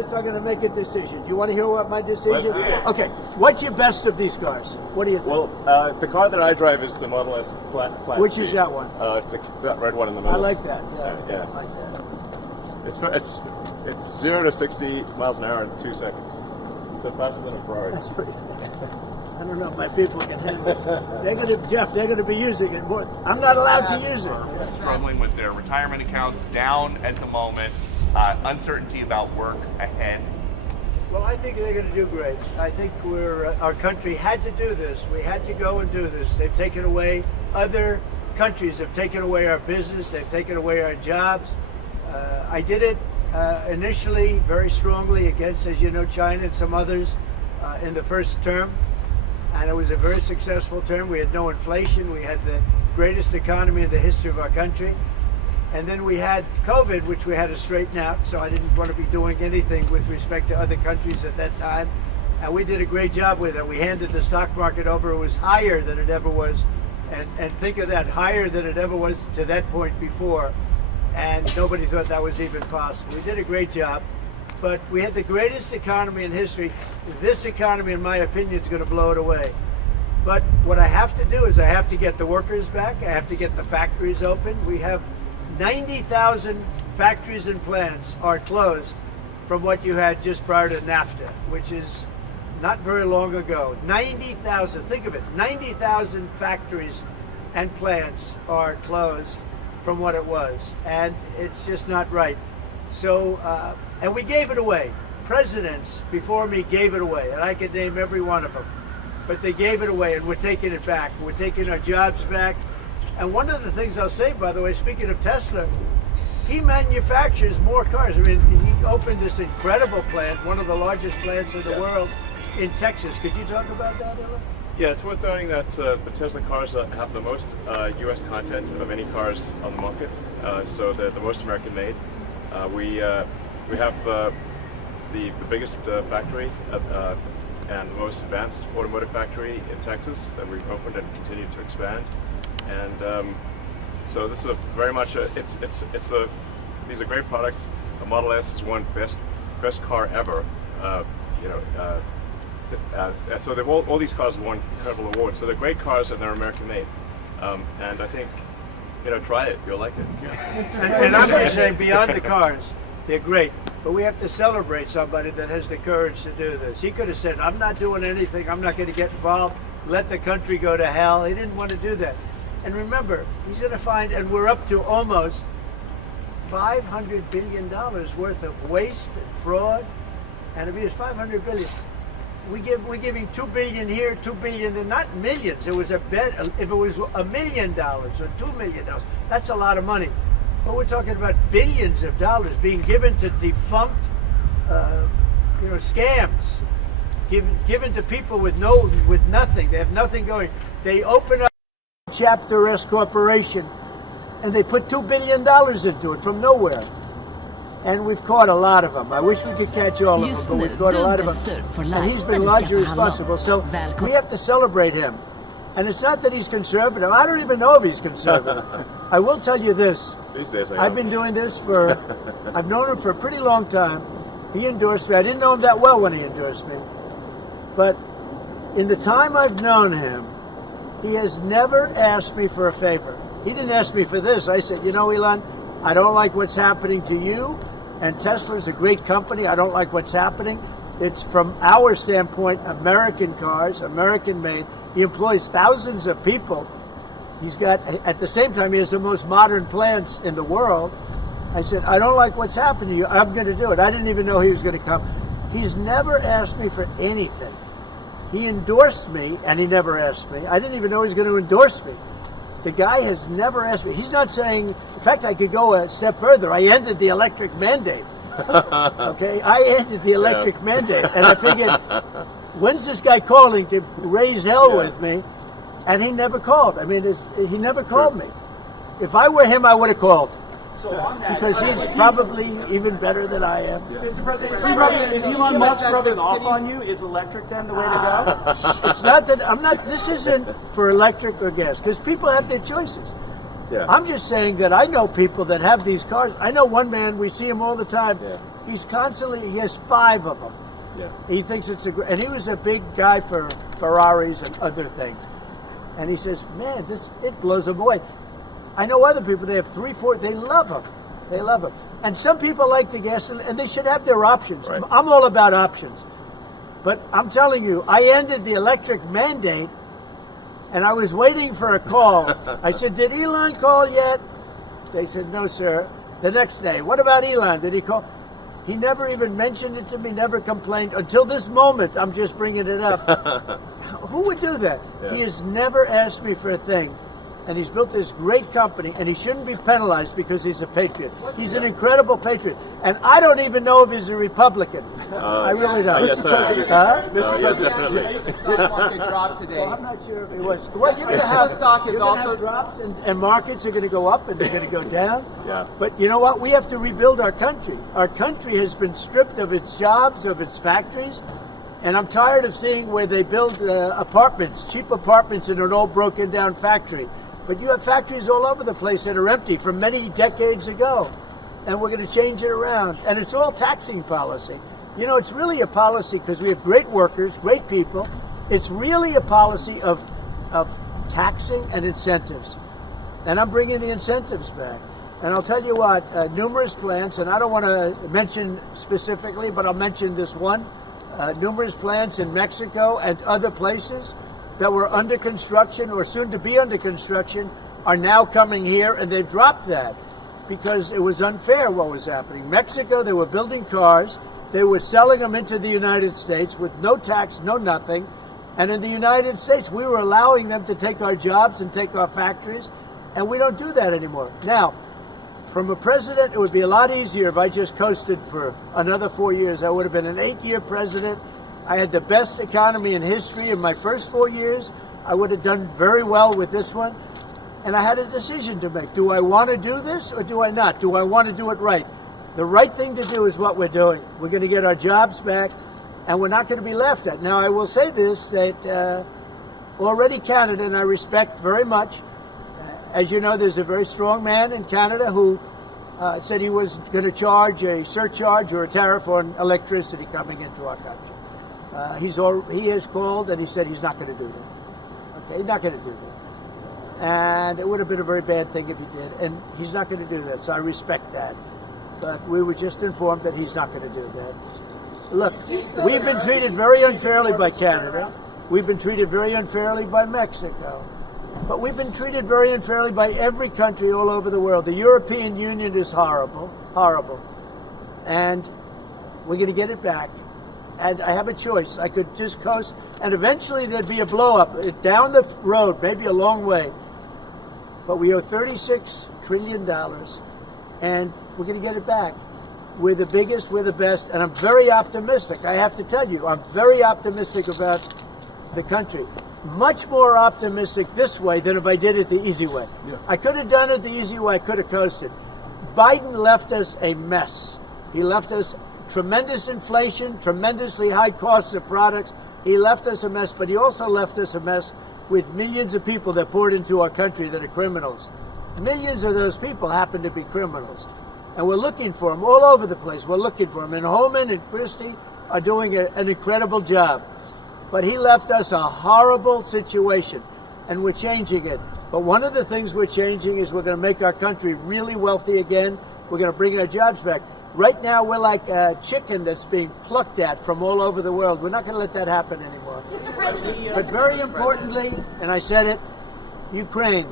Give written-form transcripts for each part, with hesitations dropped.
minutes, I'm going to make a decision. Do you want to hear what my decision? Okay. What's your best of these cars? What do you think? Well, the car that I drive is the Model S Plaid. Which is that one? That red one in the middle. I like that. Yeah. I like that. It's 0 to 60 miles an hour in 2 seconds. So faster than a Ferrari. That's pretty. I don't know if my people can handle this. They're going to be using it more. I'm not allowed to use it. Struggling with their retirement accounts, down at the moment, uncertainty about work ahead. Well, I think they're going to do great. I think our country had to do this. We had to go and do this. They've taken away, other countries have taken away our business. They've taken away our jobs. I did it initially very strongly against, as you know, China and some others in the first term. And it was a very successful term. We had no inflation. We had the greatest economy in the history of our country. And then we had COVID, which we had to straighten out. So I didn't want to be doing anything with respect to other countries at that time. And we did a great job with it. We handed the stock market over. It was higher than it ever was. And think of that, higher than it ever was to that point before. And nobody thought that was even possible. We did a great job. But we had the greatest economy in history. This economy, in my opinion, is going to blow it away. But what I have to do is I have to get the workers back. I have to get the factories open. We have 90,000 factories and plants are closed from what you had just prior to NAFTA, which is not very long ago. 90,000, think of it, 90,000 factories and plants are closed from what it was. And it's just not right. So, and we gave it away. Presidents before me gave it away, and I could name every one of them. But they gave it away, and we're taking it back. We're taking our jobs back. And one of the things I'll say, by the way, speaking of Tesla, he manufactures more cars. I mean, he opened this incredible plant, one of the largest plants in the world, in Texas. Could you talk about that, Elon? Yeah, it's worth noting that the Tesla cars have the most U.S. content of any cars on the market. So they're the most American made. We have the biggest factory and the most advanced automotive factory in Texas that we've opened and continue to expand. And so this is very much these are great products. The Model S is one best car ever. So they've all these cars have won incredible awards. So they're great cars and they're American made. And I think, try it, you'll like it. And I'm just saying, beyond the cars, they're great. But we have to celebrate somebody that has the courage to do this. He could have said, I'm not doing anything, I'm not going to get involved, let the country go to hell. He didn't want to do that. And remember, he's going to find, and we're up to almost $500 billion worth of waste and fraud and abuse. $500 billion. We're giving $2 billion here, $2 billion there, not millions. It was a bet. If it was $1 million or $2 million, that's a lot of money. But we're talking about billions of dollars being given to defunct, scams, given to people with nothing. They have nothing going. They open up Chapter S corporation, and they put $2 billion into it from nowhere. And we've caught a lot of them. I wish we could catch all of them, but we've caught a lot of them. And he's been largely responsible. So we have to celebrate him. And it's not that he's conservative. I don't even know if he's conservative. I will tell you this. These days I've been doing this I've known him for a pretty long time. He endorsed me. I didn't know him that well when he endorsed me. But in the time I've known him, he has never asked me for a favor. He didn't ask me for this. I said, Elon, I don't like what's happening to you. And Tesla's a great company. I don't like what's happening. It's, from our standpoint, American cars, American made. He employs thousands of people. He's got, at the same time, he has the most modern plants in the world. I said, I don't like what's happening to you. I'm going to do it. I didn't even know he was going to come. He's never asked me for anything. He endorsed me, and he never asked me. I didn't even know he was going to endorse me. The guy has never asked me. He's not saying, in fact, I could go a step further. I ended the electric mandate. Okay, I ended the electric mandate. And I figured, when's this guy calling to raise hell with me? And he never called. I mean, he never called me. If I were him, I would have called. So on that, because he's probably even better than I am. Mr. President, is Elon Musk rubbing off on you? Is electric then the way to go? It's not that I'm not. This isn't for electric or gas, because people have their choices. Yeah. I'm just saying that I know people that have these cars. I know one man. We see him all the time. Yeah. He's constantly, he has 5 of them. Yeah. He thinks it's and he was a big guy for Ferraris and other things. And he says, man, it blows him away. I know other people, they have 3, 4, they love them. They love them. And some people like the gasoline, and they should have their options. Right. I'm all about options. But I'm telling you, I ended the electric mandate, and I was waiting for a call. I said, did Elon call yet? They said, no, sir. The next day, what about Elon? Did he call? He never even mentioned it to me, never complained. Until this moment, I'm just bringing it up. Who would do that? Yeah. He has never asked me for a thing. And he's built this great company, and he shouldn't be penalized because he's a patriot. He's an incredible patriot. And I don't even know if he's a Republican. I really don't. Yes, sir. Yes, definitely. The stock market dropped today. Well, I'm not sure if he was. Well, you're going to have, stock is you're gonna also have drops, and markets are going to go up, and they're going to go down. Yeah. But you know what? We have to rebuild our country. Our country has been stripped of its jobs, of its factories. And I'm tired of seeing where they build apartments, cheap apartments in an old broken down factory. But you have factories all over the place that are empty from many decades ago. And we're going to change it around. And it's all taxing policy. You know, it's really a policy because we have great workers, great people. It's really a policy of taxing and incentives. And I'm bringing the incentives back. And I'll tell you what, numerous plants, and I don't want to mention specifically, but I'll mention this one. Numerous plants in Mexico and other places that were under construction or soon to be under construction are now coming here, and they've dropped that because it was unfair what was happening. Mexico, they were building cars, they were selling them into the United States with no tax, no nothing, and in the United States we were allowing them to take our jobs and take our factories, and we don't do that anymore. Now, from a president, it would be a lot easier if I just coasted for another 4 years. I would have been an 8-year president. I had the best economy in history in my first 4 years. I would have done very well with this one. And I had a decision to make. Do I want to do this or do I not? Do I want to do it right? The right thing to do is what we're doing. We're going to get our jobs back, and we're not going to be laughed at. Now, I will say this, that already Canada, and I respect very much, as you know, there's a very strong man in Canada who said he was going to charge a surcharge or a tariff on electricity coming into our country. He has called and he said he's not going to do that. Okay, he's not going to do that. And it would have been a very bad thing if he did. And he's not going to do that, so I respect that. But we were just informed that he's not going to do that. Look, we've been treated very unfairly by Canada. We've been treated very unfairly by Mexico. But we've been treated very unfairly by every country all over the world. The European Union is horrible, horrible. And we're going to get it back. And I have a choice. I could just coast, and eventually there'd be a blow-up down the road, maybe a long way. But we owe $36 trillion, and we're going to get it back. We're the biggest, we're the best, and I'm very optimistic. I have to tell you, I'm very optimistic about the country. Much more optimistic this way than if I did it the easy way. Yeah. I could have done it the easy way, I could have coasted. Biden left us a mess. He left us tremendous inflation, tremendously high costs of products. He left us a mess, but he also left us a mess with millions of people that poured into our country that are criminals. Millions of those people happen to be criminals. And we're looking for them all over the place. We're looking for them. And Holman and Christie are doing an incredible job. But he left us a horrible situation, and we're changing it. But one of the things we're changing is we're going to make our country really wealthy again. We're going to bring our jobs back. Right now, we're like a chicken that's being plucked at from all over the world. We're not going to let that happen anymore. But very importantly, and I said it, Ukraine,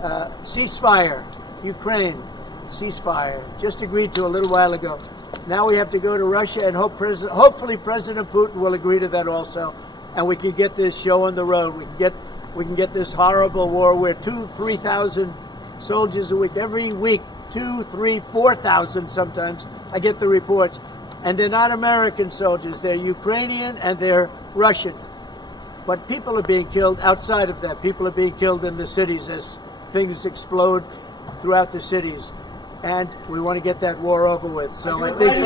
ceasefire, Ukraine, ceasefire, just agreed to a little while ago. Now we have to go to Russia, and hopefully President Putin will agree to that also, and we can get this show on the road. We can get this horrible war where 2,000-3,000 soldiers a week, every week, 2,000, 3,000, 4,000 sometimes. I get the reports. And they're not American soldiers. They're Ukrainian and they're Russian. But people are being killed outside of that. People are being killed in the cities as things explode throughout the cities. And we want to get that war over with. So I think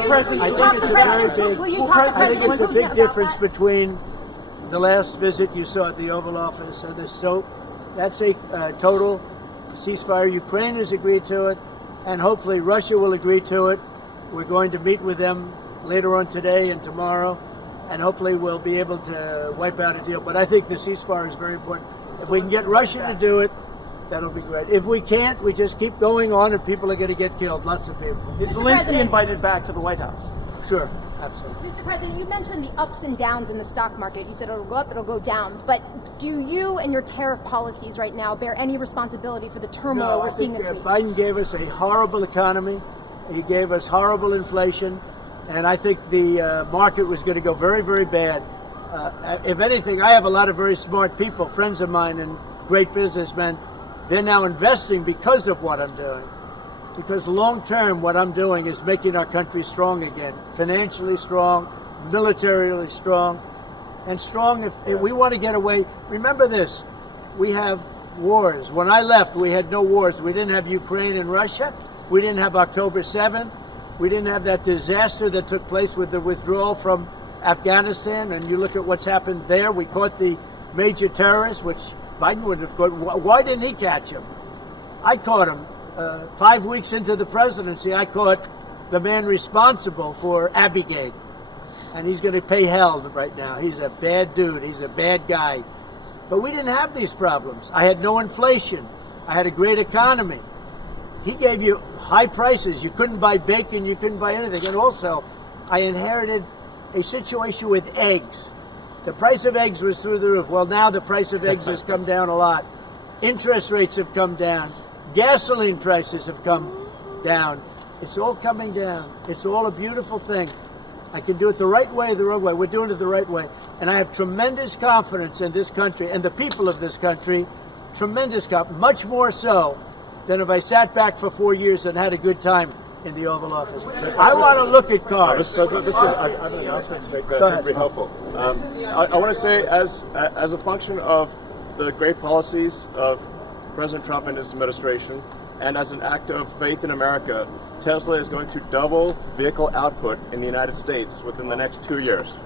it's a big difference between the last visit you saw at the Oval Office and this. So that's a total ceasefire. Ukraine has agreed to it, and hopefully Russia will agree to it. We're going to meet with them later on today and tomorrow, and hopefully we'll be able to wipe out a deal. But I think the ceasefire is very important. If we can get Russia to do it, that'll be great. If we can't, we just keep going on and people are going to get killed, lots of people. Is Zelensky invited back to the White House? Sure, absolutely. Mr. President, you mentioned the ups and downs in the stock market. You said it'll go up, it'll go down. But do you and your tariff policies right now bear any responsibility for the turmoil we're seeing this week? Biden gave us a horrible economy. He gave us horrible inflation. And I think the market was going to go very, very bad. If anything, I have a lot of very smart people, friends of mine and great businessmen. They're now investing because of what I'm doing. Because long term, what I'm doing is making our country strong again. Financially strong, militarily strong, and strong if we want to get away. Remember this, we have wars. When I left, we had no wars. We didn't have Ukraine and Russia. We didn't have October 7th. We didn't have that disaster that took place with the withdrawal from Afghanistan. And you look at what's happened there. We caught the major terrorist, which Biden wouldn't have caught. Why didn't he catch him? I caught him. 5 weeks into the presidency, I caught the man responsible for Abigail. And he's going to pay hell right now. He's a bad dude. He's a bad guy. But we didn't have these problems. I had no inflation. I had a great economy. He gave you high prices. You couldn't buy bacon. You couldn't buy anything. And also, I inherited a situation with eggs. The price of eggs was through the roof. Well, now the price of eggs has come down a lot. Interest rates have come down. Gasoline prices have come down. It's all coming down. It's all a beautiful thing. I can do it the right way or the wrong way. We're doing it the right way. And I have tremendous confidence in this country and the people of this country. Tremendous confidence. Much more so than if I sat back for 4 years and had a good time in the Oval Office. I want to look at cars. Mr. President, I have an announcement to make that I think very helpful. I want to say, as a function of the great policies of President Trump and his administration, and as an act of faith in America, Tesla is going to double vehicle output in the United States within the next 2 years.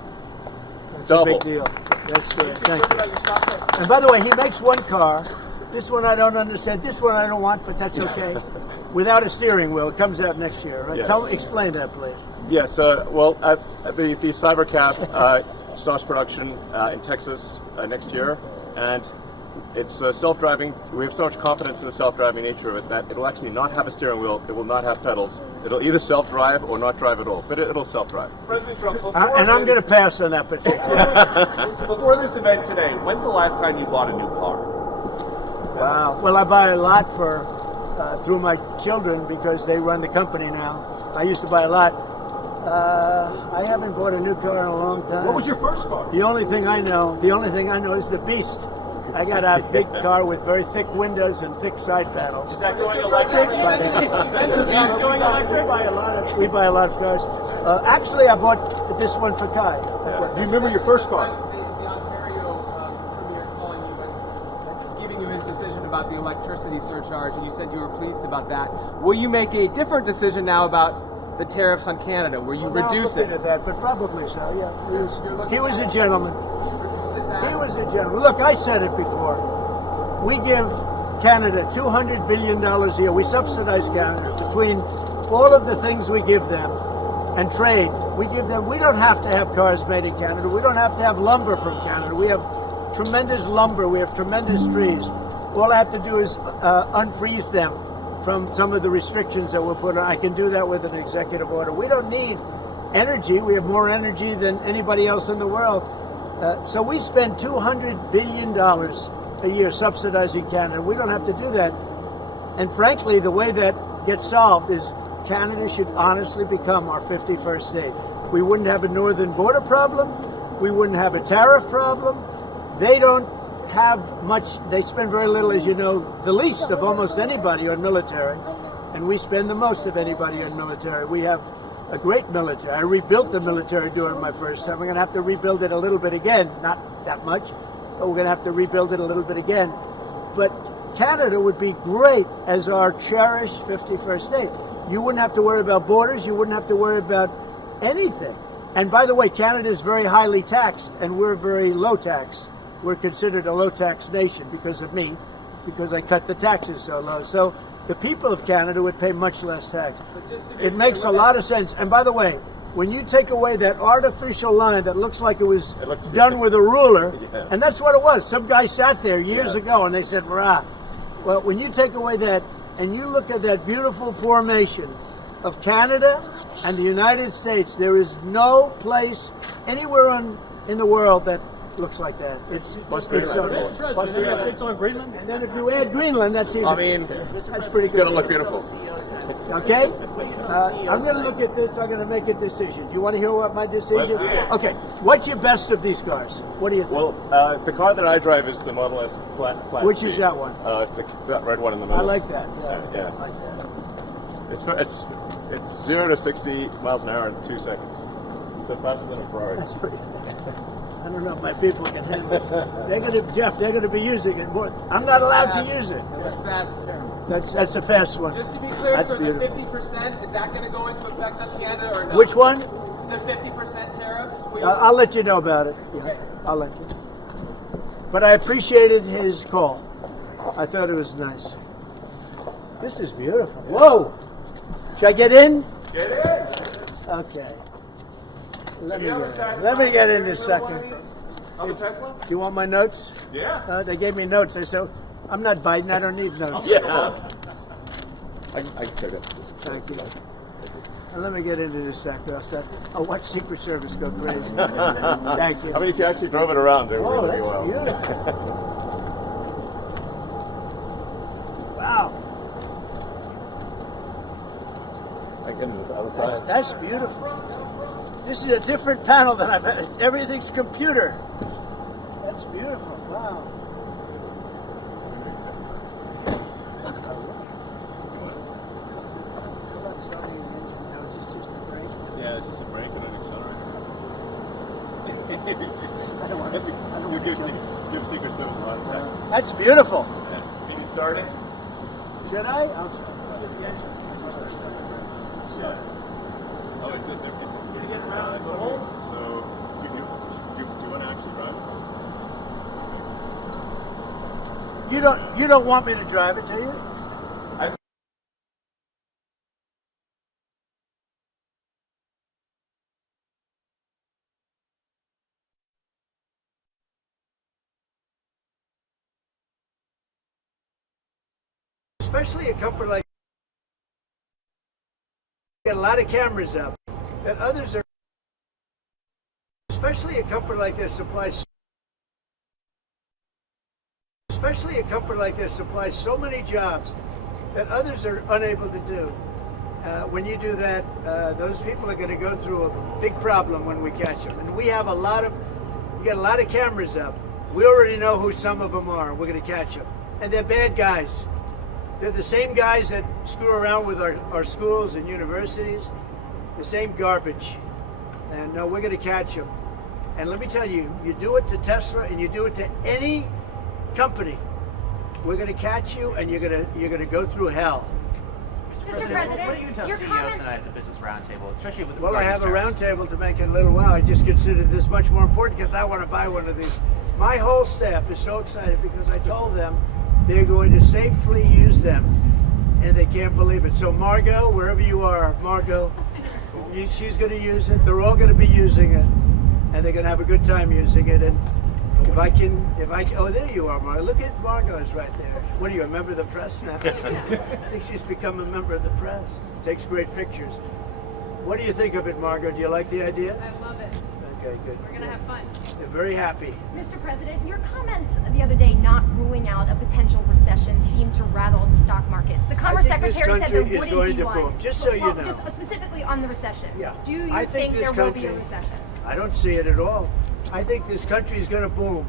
That's Double. a big deal. That's good. Thank you. And by the way, he makes one car. This one I don't understand. This one I don't want, but that's okay. Without a steering wheel. It comes out next year, right? Yes. Explain that, please. Yes. Well, the Cybercab starts production in Texas next year, and it's self-driving. We have so much confidence in the self-driving nature of it that it will actually not have a steering wheel. It will not have pedals. It'll either self-drive or not drive at all, but it'll self-drive. President Trump, And I'm going to pass on that particular. before this event today, when's the last time you bought a new car? Wow. Well, I buy a lot through my children because they run the company now. I used to buy a lot. I haven't bought a new car in a long time. What was your first car? The only thing I know is the Beast. I got a big car with very thick windows and thick side panels. Is that going electric? Is going electric? We buy a lot of cars. Actually, I bought this one for Kai. Do you remember your first car? The Ontario Premier calling you and giving you his decision about the electricity surcharge, and you said you were pleased about that. Will you make a different decision now about the tariffs on Canada? Will you reduce it? At that, but probably so. Yeah, he was a gentleman. He was a gentleman. Look, I said it before. We give Canada $200 billion a year. We subsidize Canada between all of the things we give them and trade. We give them. We don't have to have cars made in Canada. We don't have to have lumber from Canada. We have tremendous lumber. We have tremendous trees. All I have to do is unfreeze them from some of the restrictions that were put on. I can do that with an executive order. We don't need energy. We have more energy than anybody else in the world. So we spend $200 billion a year subsidizing Canada. We don't have to do that. And frankly, the way that gets solved is Canada should honestly become our 51st state. We wouldn't have a northern border problem. We wouldn't have a tariff problem. They don't have much. They spend very little, as you know, the least of almost anybody on military. And we spend the most of anybody on military. We have a great military. I rebuilt the military during my first time. We're going to have to rebuild it a little bit again. Not that much, but we're going to have to rebuild it a little bit again. But Canada would be great as our cherished 51st state. You wouldn't have to worry about borders. You wouldn't have to worry about anything. And by the way, Canada is very highly taxed, and we're very low tax. We're considered a low tax nation because of me, because I cut the taxes so low. So the people of Canada would pay much less tax. It makes a lot of sense. And by the way, when you take away that artificial line that looks like it was done with a ruler, and that's what it was. Some guy sat there years ago and they said, "Rah." Well, when you take away that and you look at that beautiful formation of Canada and the United States, there is no place anywhere in the world that looks like that. It's on Greenland. and then if you add Greenland, that's even. That's pretty good. It's gonna look beautiful. Okay, I'm going to look at this. I'm going to make a decision. Do you want to hear what my decision? Okay, what's your best of these cars? What do you think? Well, the car that I drive is the Model S Plaid. Which is that one? That red one in the middle. I like that. Yeah. I like that. It's 0 to 60 miles an hour in 2 seconds. So faster than a Ferrari. That's pretty fast. I don't know if my people can handle it. They're going to be using it more. I'm not allowed to use it. That's fast. That's a fast one. Just to be clear, That's for beautiful. the 50%, is that going to go into effect on Canada or no? Which one? The 50% tariffs? I'll let you know about it. Yeah, Okay. I'll let you. But I appreciated his call. I thought it was nice. This is beautiful. Whoa! Should I get in? Get in. Okay. Let me get in this second. On the Tesla? Do you want my notes? Yeah. They gave me notes. I said, I'm not Biden. I don't need notes. Yeah. I can check it. Thank you. Let me get into this sector. I'll watch Secret Service go crazy. Thank you. I mean, if you actually drove it around, it would Oh, really that's be wild. beautiful. Wow. I get into this other side. That's beautiful. This is a different panel than I've had. Everything's computer. That's beautiful. Wow. Yeah, it's just a brake and an accelerator. I don't want to. You give Secret Service a lot of time. That's beautiful. Can you start it? Should I? I'll start the engine. Oh, it's getting it around the hole. So, do you want to actually drive it? You don't want me to drive it, do you? Especially a company like get a lot of cameras up that others are. Especially a company like this supplies. Especially a company like this supplies so many jobs that others are unable to do. When you do that, those people are going to go through a big problem when we catch them. And we have we got a lot of cameras up. We already know who some of them are. We're going to catch them. And they're bad guys. They're the same guys that screw around with our schools and universities. The same garbage. And no, we're going to catch them. And let me tell you, you do it to Tesla and you do it to any company, we're going to catch you and you're going to go through hell. Mr. President, what do you tell your CEOs comments tonight at the Business Roundtable, especially with the Well, I have a tariffs? roundtable to make in a little while. I just considered this much more important because I want to buy one of these. My whole staff is so excited because I told them they're going to safely use them, and they can't believe it. So Margot, wherever you are, Margot, she's going to use it. They're all going to be using it, and they're going to have a good time using it. And oh, there you are, Margot. Look at Margot's right there. What are you, a member of the press now? I think she's become a member of the press. Takes great pictures. What do you think of it, Margot? Do you like the idea? I love it. Okay, good. We're gonna have fun. They're very happy. Mr. President, your comments the other day not ruling out a potential recession seemed to rattle the stock markets. The Commerce I think this Secretary said there country is wouldn't going be to one. boom, just so you know. Just specifically on the recession. Yeah. Do you I think this there will be a country- recession? I don't see it at all. I think this country is going to boom.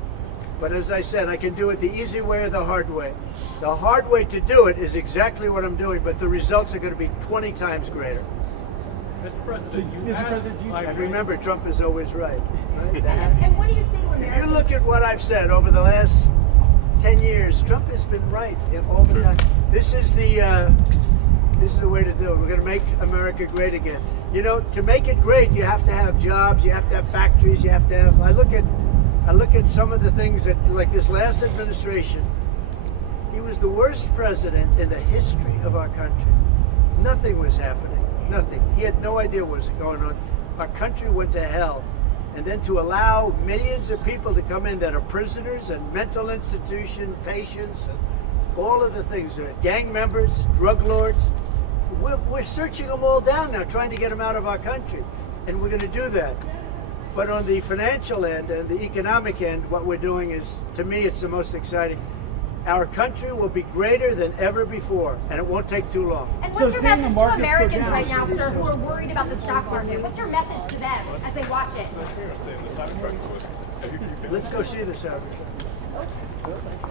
But as I said, I can do it the easy way or the hard way. The hard way to do it is exactly what I'm doing, but the results are going to be 20 times greater. Mr. President, And remember, Trump is always right. And what do you say to If you Americans? look at what I've said over the last 10 years, Trump has been right in all the time. This is the way to do it. We're going to make America great again. You know, to make it great, you have to have jobs, you have to have factories, you have to have. I look at some of the things that, like this last administration. He was the worst president in the history of our country. Nothing was happening. Nothing. He had no idea what was going on. Our country went to hell. And then to allow millions of people to come in that are prisoners and mental institution patients and all of the things, gang members, drug lords, we're searching them all down now, trying to get them out of our country. And we're going to do that. But on the financial end and the economic end, what we're doing is, to me, it's the most exciting. Our country will be greater than ever before, and it won't take too long. And what's your message to Americans right now, sir, who are worried about the stock market? What's your message to them as they watch it? Let's go see the Cybertruck.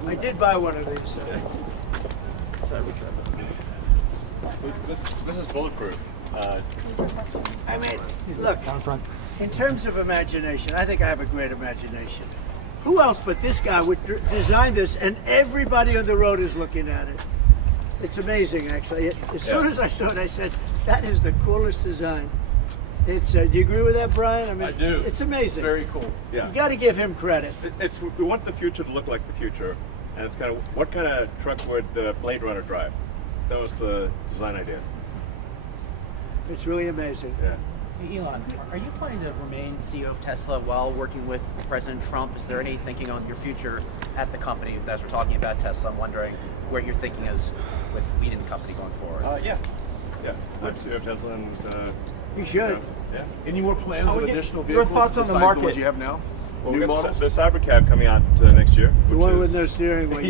I did buy one of these. This is bulletproof. I mean, look, in terms of imagination, I think I have a great imagination. Who else but this guy would design this, and everybody on the road is looking at it? It's amazing, actually. As soon as I saw it, I said, that is the coolest design. It's. Do you agree with that, Brian? I mean, I do. It's amazing. It's very cool. Yeah. You got to give him credit. We want the future to look like the future, and it's kind of, what kind of truck would the Blade Runner drive? That was the design idea. It's really amazing. Yeah. Hey, Elon, are you planning to remain CEO of Tesla while working with President Trump? Is there any thinking on your future at the company? As we're talking about Tesla, I'm wondering where your thinking is with leading the company going forward. Yeah. I'm CEO of Tesla, and You should. yeah. Any more plans of additional your vehicles thoughts on the besides market? the ones you have now? Well, New we got models? the Cybercab coming out next year. The which one is, with no steering wheel. Are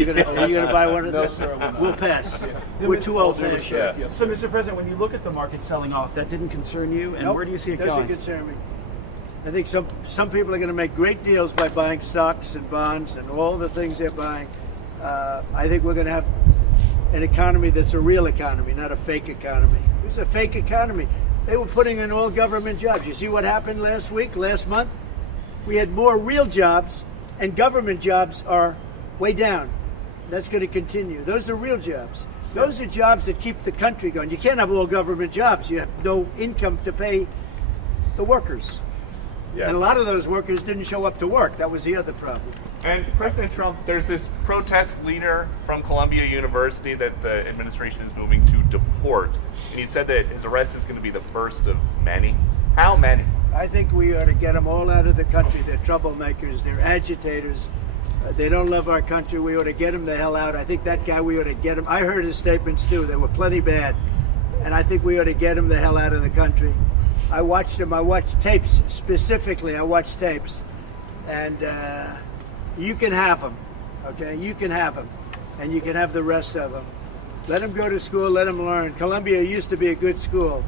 you gonna buy one of No, those? sir, I will not. We'll pass. We're too old-fashioned. Yeah. Yes, So, sir. Mr. President, when you look at the market selling off, that didn't concern you, and Nope, where do you see it doesn't going? concern me. I think some people are going to make great deals by buying stocks and bonds and all the things they're buying. I think we're going to have an economy that's a real economy, not a fake economy. It was a fake economy. They were putting in all government jobs. You see what happened last month? We had more real jobs, and government jobs are way down. That's going to continue. Those are real jobs. Those are jobs that keep the country going. You can't have all government jobs. You have no income to pay the workers. Yeah. And a lot of those workers didn't show up to work. That was the other problem. And President Trump, there's this protest leader from Columbia University that the administration is moving to deport. And he said that his arrest is going to be the first of many. How many? I think we ought to get them all out of the country. They're troublemakers. They're agitators. They don't love our country. We ought to get them the hell out. I think that guy, we ought to get him. I heard his statements too. They were plenty bad. And I think we ought to get him the hell out of the country. I watched him. I watched tapes specifically. I watched tapes. And you can have them. Okay? You can have them. And you can have the rest of them. Let them go to school. Let them learn. Columbia used to be a good school.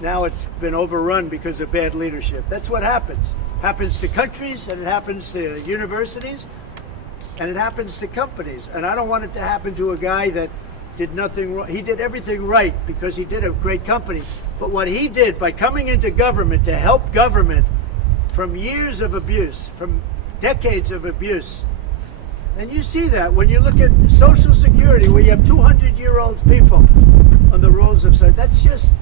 Now it's been overrun because of bad leadership. That's what happens. Happens to countries, and it happens to universities, and it happens to companies. And I don't want it to happen to a guy that did nothing wrong. He did everything right because he did a great company. But what he did by coming into government to help government from years of abuse, from decades of abuse, and you see that when you look at Social Security, where you have 200-year-old people on the rolls of society. That's just,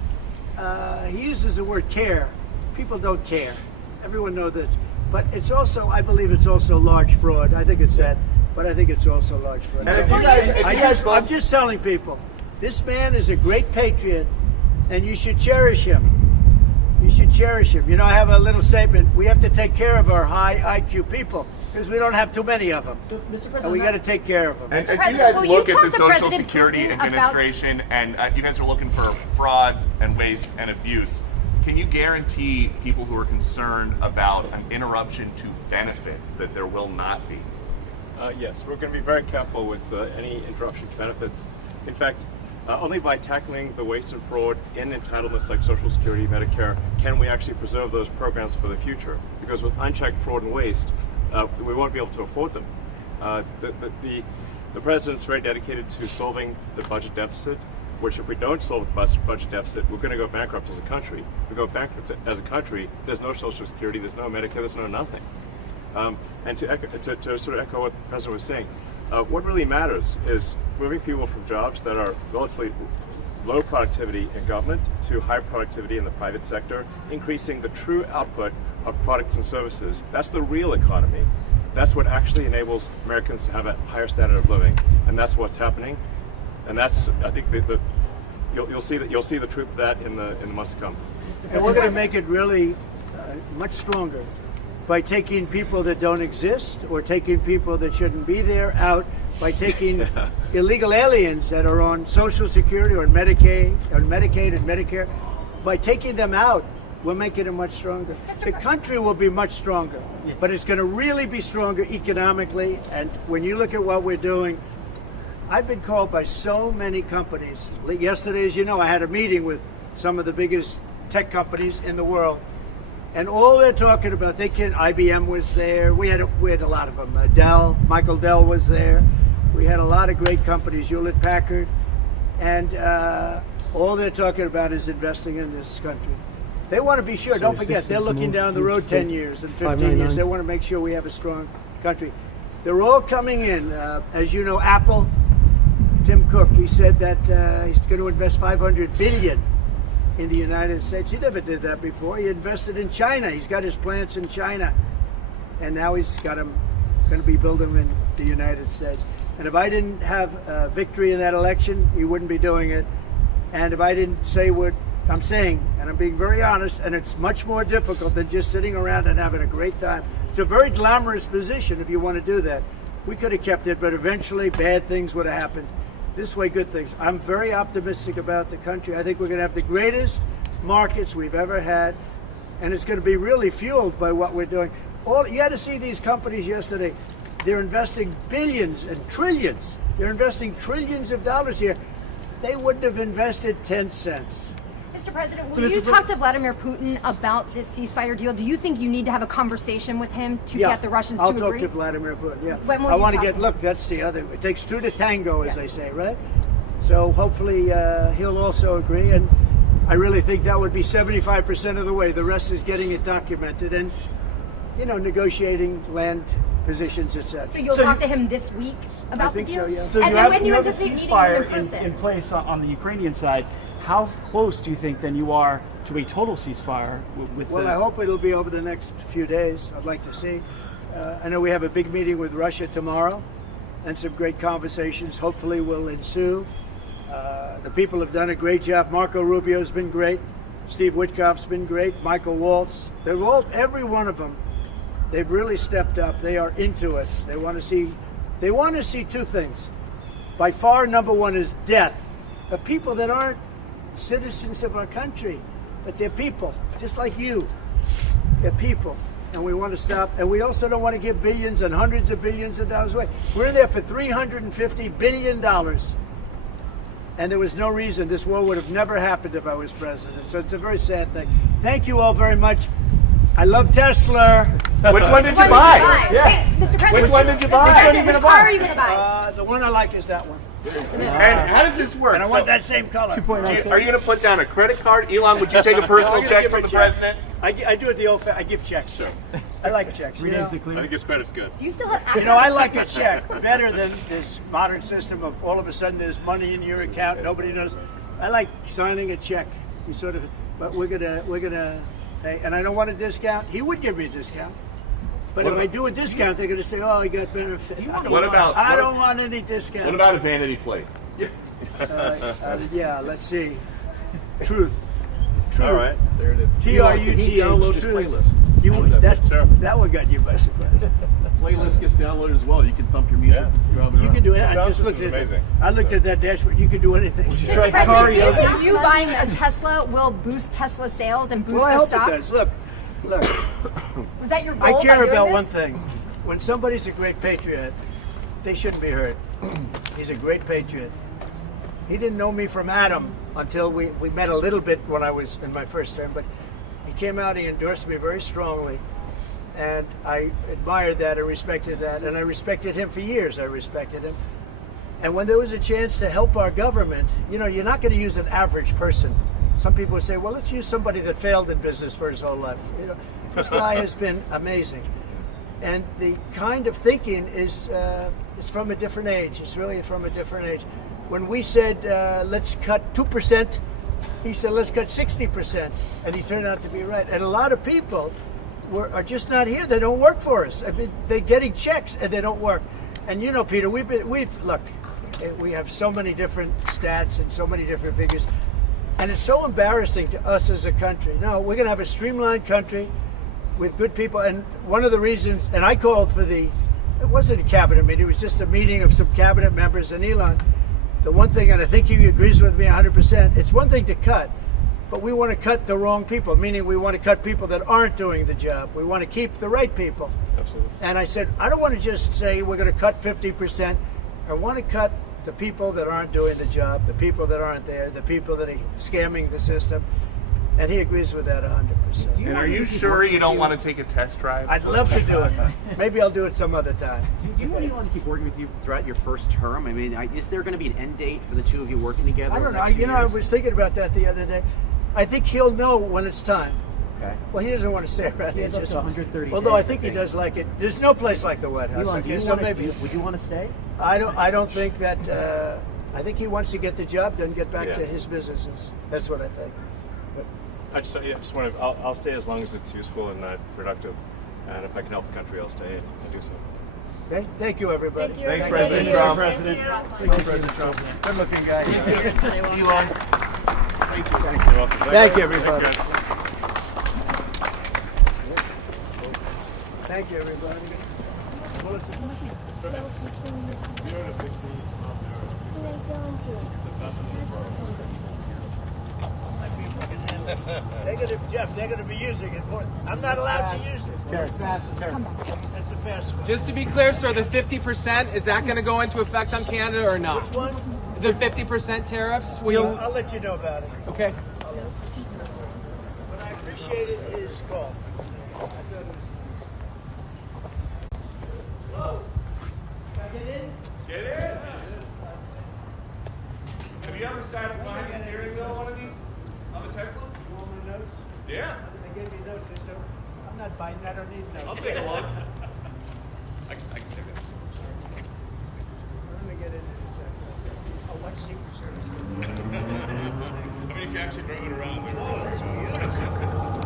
he uses the word care. People don't care. Everyone knows that. But it's also, I believe it's also large fraud. I think it's that. But I think it's also large fraud. And I'm just telling people, this man is a great patriot, and you should cherish him. You should cherish him. You know, I have a little statement. We have to take care of our high IQ people because we don't have too many of them. And we got to take care of them. And as you President, guys will you look at talk the to Social President Security Putin about- Administration and you guys are looking for fraud and waste and abuse, can you guarantee people who are concerned about an interruption to benefits that there will not be? Yes, we're going to be very careful with any interruption to benefits. In fact, only by tackling the waste and fraud in entitlements like Social Security, Medicare, can we actually preserve those programs for the future. Because with unchecked fraud and waste, we won't be able to afford them. The president's very dedicated to solving the budget deficit, which if we don't solve the budget deficit, we're going to go bankrupt as a country. If we go bankrupt as a country, there's no Social Security, there's no Medicare, there's no nothing. And to sort of echo what the president was saying, what really matters is moving people from jobs that are relatively low productivity in government to high productivity in the private sector, increasing the true output of products and services. That's the real economy. that's what actually enables Americans to have a higher standard of living, and that's what's happening. And that's, I think, you'll see the truth of that in the months to come. And we're going to make it really much stronger by taking people that don't exist or taking people that shouldn't be there out, by taking illegal aliens that are on Social Security or Medicaid and Medicare. By taking them out, we're making it much stronger. The country will be much stronger, but it's going to really be stronger economically. And when you look at what we're doing, I've been called by so many companies. Yesterday, as you know, I had a meeting with some of the biggest tech companies in the world, and all they're talking about, IBM was there. We had a lot of them. Michael Dell was there. We had a lot of great companies, Hewlett Packard, and all they're talking about is investing in this country. They want to be sure. Don't forget, they're looking down the road 10 years and 15 years. They want to make sure we have a strong country. They're all coming in. As you know, Apple, Tim Cook, he said that he's going to invest $500 billion in the United States. He never did that before. He invested in China. He's got his plants in China, and now he's got them going to be building them in the United States. And if I didn't have victory in that election, he wouldn't be doing it. And if I didn't say what I'm saying, and I'm being very honest, and it's much more difficult than just sitting around and having a great time. It's a very glamorous position if you want to do that. We could have kept it, but eventually bad things would have happened. This way, good things. I'm very optimistic about the country. I think we're going to have the greatest markets we've ever had, and it's going to be really fueled by what we're doing. You had to see these companies yesterday. They're investing billions and trillions. They're investing trillions of dollars here. They wouldn't have invested 10 cents. Mr. President, will you talk to Vladimir Putin about this ceasefire deal? Do you think you need to have a conversation with him to get the Russians to agree? I'll talk to Vladimir Putin, yeah. When will I you want to talk get, to him? look, that's the other, it takes two to tango, as they say, right? So hopefully he'll also agree, and I really think that would be 75% of the way. The rest is getting it documented and, negotiating land positions, etc. So you'll talk to him this week about the deal? I think so, yeah. So And when do you have a anticipate meeting him ceasefire in person? in place on the Ukrainian side. How close do you think then you are to a total ceasefire with Well, I hope it'll be over the next few days. I'd like to see. I know we have a big meeting with Russia tomorrow, and some great conversations hopefully will ensue. The people have done a great job. Marco Rubio's been great. Steve Witkoff's been great. Michael Waltz. Every one of them, they've really stepped up. They are into it. They want to see two things. By far, number one is death of people that aren't citizens of our country, but they're people, just like you. They're people, and we want to stop. And we also don't want to give billions and hundreds of billions of dollars away. We're in there for $350 billion, and there was no reason. This war would have never happened if I was president. So it's a very sad thing. Thank you all very much. I love Tesla. Which one did you buy? Yeah. Hey, Mr. President, Which one did you Mr. buy? President, which car are you going to buy? The one I like is that one. And how does this work? And I want that same color. Are you going to put down a credit card? Elon, would you take a personal check from the president? I do it the old I give checks. Sure. I like checks. I think his credit's good. Do you still have access I to like a check better than this modern system of all of a sudden there's money in your account, nobody knows. I like signing a check. But we're gonna pay, and I don't want a discount. He would give me a discount. But if I do a discount, they're going to say, "Oh, he got benefits." I don't want any discount. What about a vanity plate? Yeah, let's see. Truth. All right, there it is. TRUTH. Download his playlist. That one got you by surprise. Playlist gets downloaded as well. You can thump your music. You can do it. I Sound just looked system's at it. amazing. I looked at that dashboard. You can do anything. Mr. President, do you think you buying a Tesla will boost Tesla sales and boost Well, I their hope stock? it does. Look. Was that your goal? I by care doing about this? one thing. When somebody's a great patriot, they shouldn't be hurt. He's a great patriot. He didn't know me from Adam until we met a little bit when I was in my first term, but he came out, he endorsed me very strongly, and I admired that, I respected that, and I respected him for years. I respected him. And when there was a chance to help our government, you're not going to use an average person. Some people would say, well, let's use somebody that failed in business for his whole life. This guy has been amazing. And the kind of thinking is it's from a different age. It's really from a different age. When we said, let's cut 2%, he said, let's cut 60%. And he turned out to be right. And a lot of people are just not here. They don't work for us. I mean, they're getting checks and they don't work. And you know, Peter, we have so many different stats and so many different figures, and it's so embarrassing to us as a country. No, we're going to have a streamlined country with good people. And one of the reasons, and I called for it wasn't a cabinet meeting, it was just a meeting of some cabinet members and Elon. The one thing, and I think he agrees with me 100%, it's one thing to cut, but we want to cut the wrong people, meaning we want to cut people that aren't doing the job. We want to keep the right people. Absolutely. And I said, I don't want to just say we're going to cut 50%. I want to cut the people that aren't doing the job, the people that aren't there, the people that are scamming the system. And he agrees with that 100%. And are you sure you don't want to take a test drive? I'd love to do it. Maybe I'll do it some other time. Do you want Elon to keep working with you throughout your first term? I mean, is there going to be an end date for the two of you working together? I don't know. You know, I was thinking about that the other day. I think he'll know when it's time. Okay. Well, he doesn't want to stay around here. He has up to 130 Although I days, think he does like it. There's no place like the White House. Elon, Okay, so maybe would you want to stay? I don't think that. I think he wants to get the job done, get back Yeah. to his businesses. That's what I think. I just want to. I'll stay as long as it's useful and productive, and if I can help the country, I'll stay and do so. Okay. Thank you, everybody. Thank you. Thanks, Thank President you. Trump. Thank you, President Trump. Good-looking guy. Elon. Thank you. You're welcome. Thank you, everybody. Thanks, guys. Thank you, everybody. They're going to be using it more. I'm not allowed to use it. That's the fast one. Just to be clear, sir, the 50%, is that going to go into effect on Canada or not? Which one? The 50% tariffs? I'll let you know about it. Okay. But I appreciated his call. Whoa. Can I get in? Get in. Have you ever sat behind the steering wheel of one of these? Of a Tesla? You want my notes? Yeah. They gave me notes. I said, I'm not biting. I don't need notes. I'll take a look. I can take it. Let me get in a second. Oh, what Secret Service? I mean, if you actually drove it around. Oh, that's beautiful.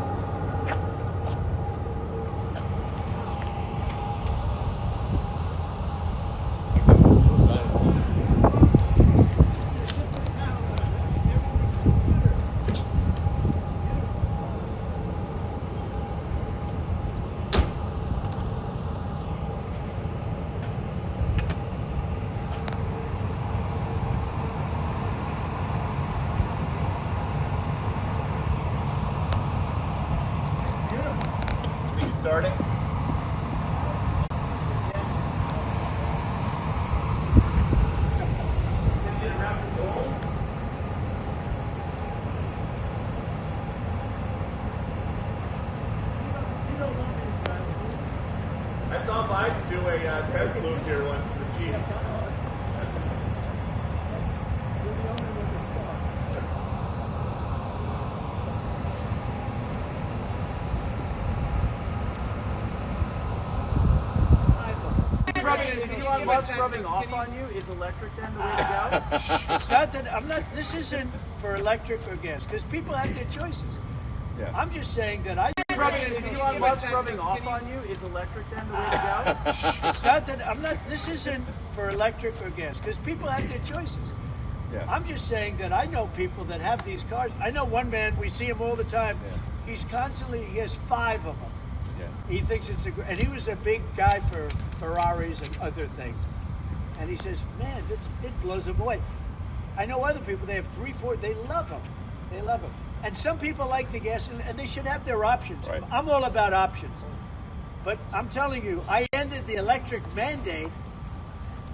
Starting? I saw Biden do a test loop here once in the Jeep. Is Elon Musk rubbing off on you? Is electric then the way to go? It's not that I'm not. This isn't for electric or gas because people have their choices. Yeah. I'm just saying that I. Is Elon Musk rubbing off on you? Is electric then the way to go? It's not that I'm not. This isn't for electric or gas because people have their choices. Yeah. I'm just saying that I know people that have these cars. I know one man. We see him all the time. Yeah. He's constantly. He has 5 of them. Yeah. He thinks it's a. And he was a big guy for Ferraris and other things. And he says, man, it blows him away. I know other people. They have 3, 4. They love them. They love them. And some people like the gas, and they should have their options. Right. I'm all about options. But I'm telling you, I ended the electric mandate,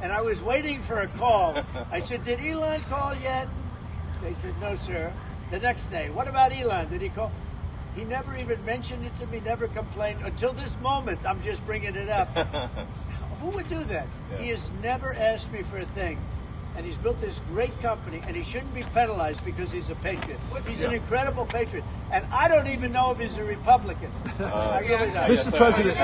and I was waiting for a call. I said, did Elon call yet? They said, no, sir. The next day, what about Elon? Did he call? He never even mentioned it to me, never complained. Until this moment, I'm just bringing it up. Who would do that? Yeah. He has never asked me for a thing. And he's built this great company, and he shouldn't be penalized because he's a patriot. He's an incredible patriot. And I don't even know if he's a Republican. I really don't. Mr. President,